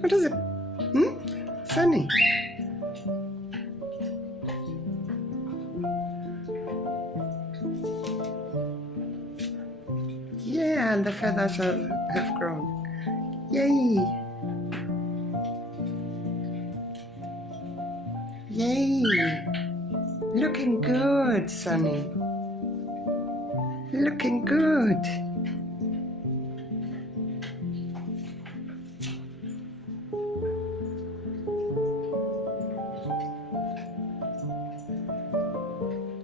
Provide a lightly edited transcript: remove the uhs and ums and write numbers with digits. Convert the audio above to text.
What is it? Sunny. Yeah, and the feathers have grown. Yay! Yay! Looking good, Sunny. Looking good.